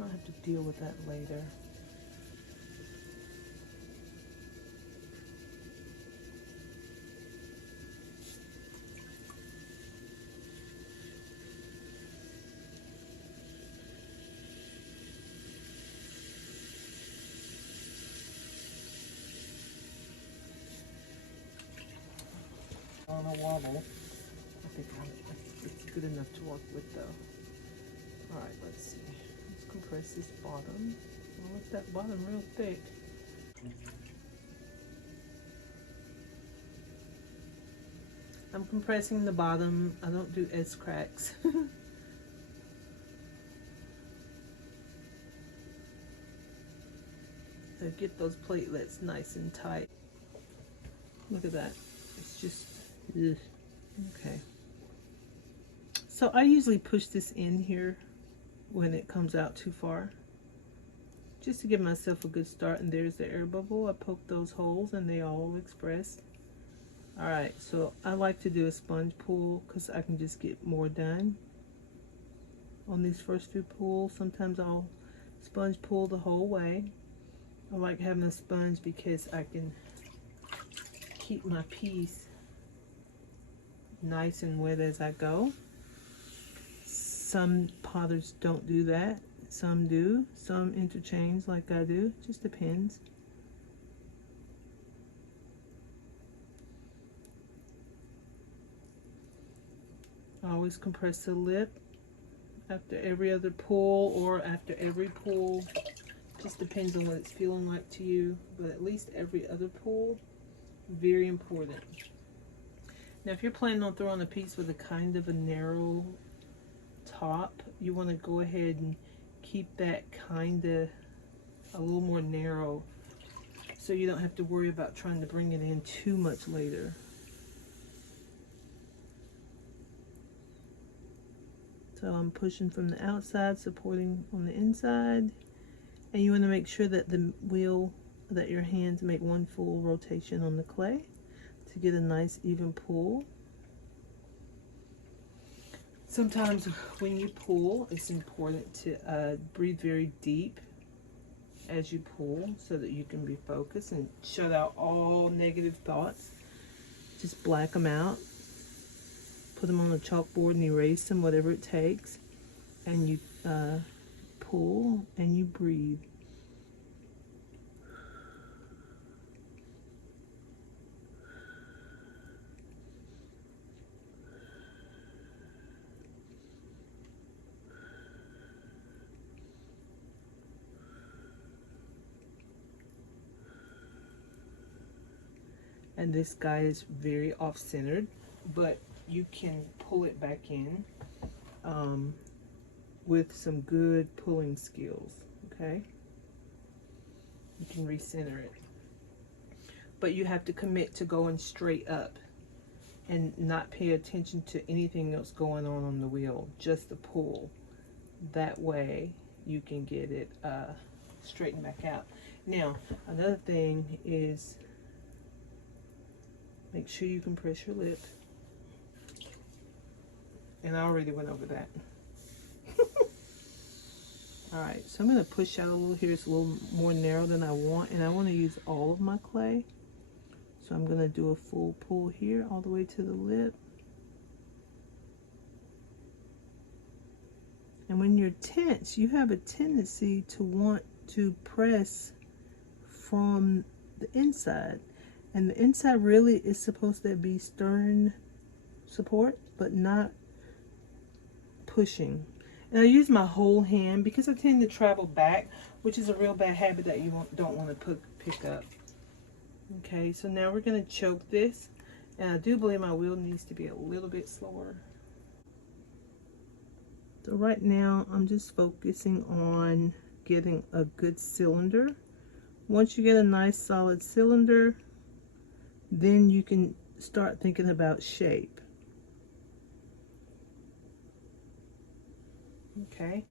I'll have to deal with that later. On a wobble. I think it's good enough to work with though. Alright, let's see. Let's compress this bottom. I'll let that bottom real thick. I'm compressing the bottom. I don't do S cracks. So get those platelets nice and tight. Look at that. It's just, ugh. Okay. So I usually push this in here when it comes out too far, just to give myself a good start. And there's the air bubble. I poked those holes and they all expressed. All right, so I like to do a sponge pull because I can just get more done on these first few pulls. Sometimes I'll sponge pull the whole way. I like having a sponge because I can keep my piece nice and wet as I go. Some potters don't do that. Some do. Some interchange like I do. Just depends. I always compress the lip after every other pull or after every pull. Just depends on what it's feeling like to you, but at least every other pull. Very important. Now if you're planning on throwing a piece with a kind of a narrow top, you want to go ahead and keep that kind of a little more narrow so you don't have to worry about trying to bring it in too much later. So I'm pushing from the outside, supporting on the inside, and you want to make sure that the wheel, that your hands make one full rotation on the clay to get a nice even pull. Sometimes when you pull, it's important to breathe very deep as you pull so that you can be focused and shut out all negative thoughts. Just black them out. Put them on the chalkboard and erase them, whatever it takes. And you pull and you breathe. And this guy is very off-centered, but you can pull it back in with some good pulling skills, okay? You can recenter it. But you have to commit to going straight up and not pay attention to anything else going on the wheel, just the pull. That way you can get it straightened back out. Now, another thing is make sure you compress your lip. And I already went over that. Alright, so I'm going to push out a little here. It's a little more narrow than I want. And I want to use all of my clay. So I'm going to do a full pull here all the way to the lip. And when you're tense, you have a tendency to want to press from the inside. And the inside really is supposed to be stern support, but not pushing. And I use my whole hand because I tend to travel back, which is a real bad habit that you don't want to pick up. Okay, so now we're going to choke this. And I do believe my wheel needs to be a little bit slower. So right now, I'm just focusing on getting a good cylinder. Once you get a nice solid cylinder, then you can start thinking about shape. Okay.